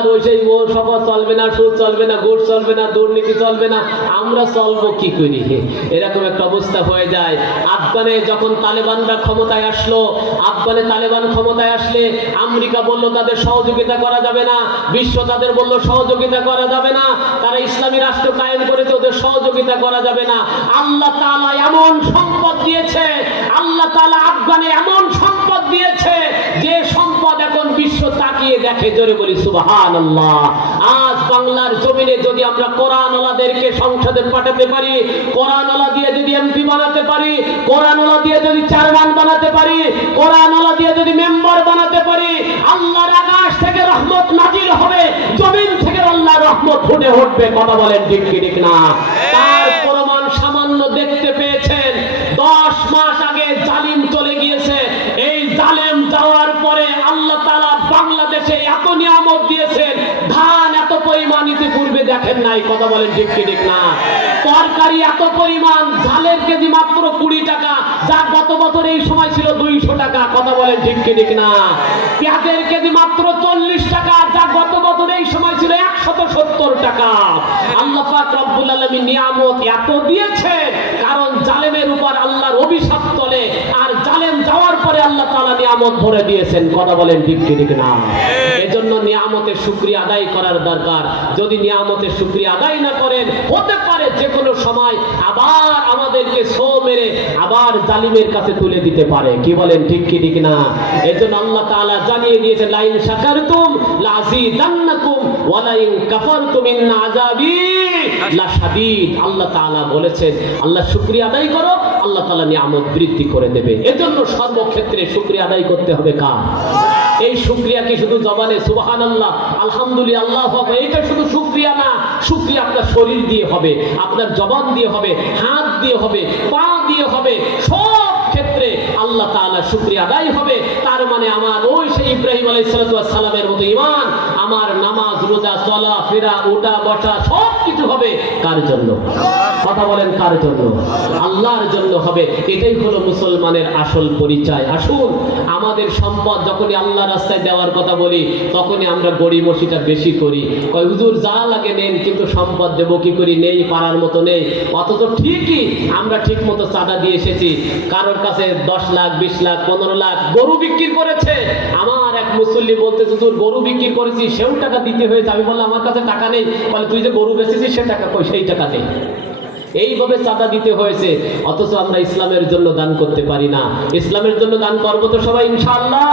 আর ওই সেই ও সকল চলবে না সুদ চলবে না ঘুষ চলবে না, দুর্নীতি চলবে না, আমরা চলবো কি করি? এরকম একটা অবস্থা হয়ে যায়। আফগানে যখন তালেবানরা ক্ষমতায় আসলো, আফগানে তালেবান ক্ষমতায় আসলে আমেরিকা বলল, তাদের সহযোগিতা করা যাবে না। বিশ্ব তাদের বলল, সহযোগিতা করা যাবে না। তারা ইসলামী রাষ্ট্র কায়েম করেছে, ওদের সহযোগিতা করা যাবে না। আল্লাহ তালা এমন সম্পদ দিয়েছে, আল্লাহ তালা আফগানে এমন সম্পদ দিয়েছে, যে সম্পদ এখন বিশ্ব তাকিয়ে দেখে জোরে বলি সুবাহান আল্লাহ আজ বাংলার জমিনে যদি আমরা কোরআন ওলাদেরকে সংসদে পাঠাতে পারি কোরআন ওলা দিয়ে যদি এমপি বানাতে পারি কোরআন ওলা দিয়ে যদি চেয়ারম্যান বানাতে পারি কোরআন ওলা দিয়ে যদি মেম্বার বানাতে পারি, আল্লাহর আকাশ থেকে রহমত নাজিল হবে, জমিন থেকে আল্লাহর রহমত ফুটে উঠবে, কথা বলেন ঠিক ঠিক না? দেখেন নাই, কথা বলেন ঠিক কি ঠিক না? তরকারি এত পরিমাণ, ঝালের কেজি মাত্র কুড়ি টাকা, যা গত বছর এই সময় ছিল দুইশো টাকা, কথা বলেন ঠিক কি ঠিক না? পেঁয়াজের কেজি মাত্র চল্লিশ টাকা, যা গত বছর এই সময় ছিল একশত সত্তর টাকা। আল্লাহ রব্বুল আলামিন নিয়ামত এত দিয়েছে কারণ জালেমের উপর আল্লাহর অভিশাপ তলে আর জালেম যাওয়ার পরে আল্লাহ তাআলা নিয়ামত ভরে দিয়েছেন কথা বলেন ঠিক ঠিক না? এজন্য নিয়ামতের শুকরিয়া আদায় করার দরকার। যদি নিয়ামতের শুকরিয়া আদায় না করেন হতে পারে যে কোনো সময় আবার আমাদেরকে সো মেরে আবার জালিমের কাছে তুলে দিতে পারে। কি বলেন ঠিক কি ঠিক না? এজন্য আল্লাহ তাআলা জানিয়ে দিয়েছে লাইন শাকারতুম লাযিদান্নাকুম ওয়া লাইন কাফারতুম ইন্না আযাবি আল্লাহ বলেছেন আল্লাহ শুকরিয়া আদায় করো আল্লাহ নিয়ামত বৃদ্ধি করে দেবে। এজন্য সর্বক্ষেত্রে আদায় করতে হবে কার? এই শুক্রিয়া কি শুধু সুবাহান আল্লাহ আলহামদুলিল্লাহ আকবার, এইটা শুধু শুক্রিয়া না শুক্রিয়া আপনার শরীর দিয়ে হবে আপনার জবান দিয়ে হবে হাত দিয়ে হবে পা দিয়ে হবে সব ক্ষেত্রে আল্লাহ তাআলা শুক্রিয়া আদায় হবে। তার মানে আমার ওই সেই ইব্রাহিম আলাইহিস সালামের মতো ঈমান আমার নামাজ রোজা চলা ফেরা ওটা বসা সব কিছু হবে কার জন্য? কথা বলেন কার জন্য? আল্লাহর জন্য হবে। এটাই হলো মুসলমানের আসল পরিচয়। আসুন, আমাদের সম্পদ যখনই আল্লাহ রাস্তায় দেওয়ার কথা বলি, তখনই আমরা গড়িমসিটা বেশি করি। কয়, হুজুর, যা লাগে নেন, কিন্তু সম্পদ দেবো কি করি? নেই পারার মতো নেই। অথচ ঠিকই আমরা ঠিক মতো চাঁদা দিয়ে এসেছি। কারোর কাছে দশ লাখ, বিশ লাখ, পনেরো লাখ গরু বিক্রি করেছে। আমার মুসল্লি বলতে তোর গরু বিক্রি করেছি, সেও টাকা দিতে হয়েছে। আমি বললাম, আমার কাছে টাকা নেই। বলে, তুই যে গরু বেচেছিস, সে টাকা কই? সেই টাকা নেই। এইভাবে চাঁদা দিতে হয়েছে, অথচ আমরা ইসলামের জন্য দান করতে পারি না। ইসলামের জন্য দান করব তো সবাই, ইনশাআল্লাহ।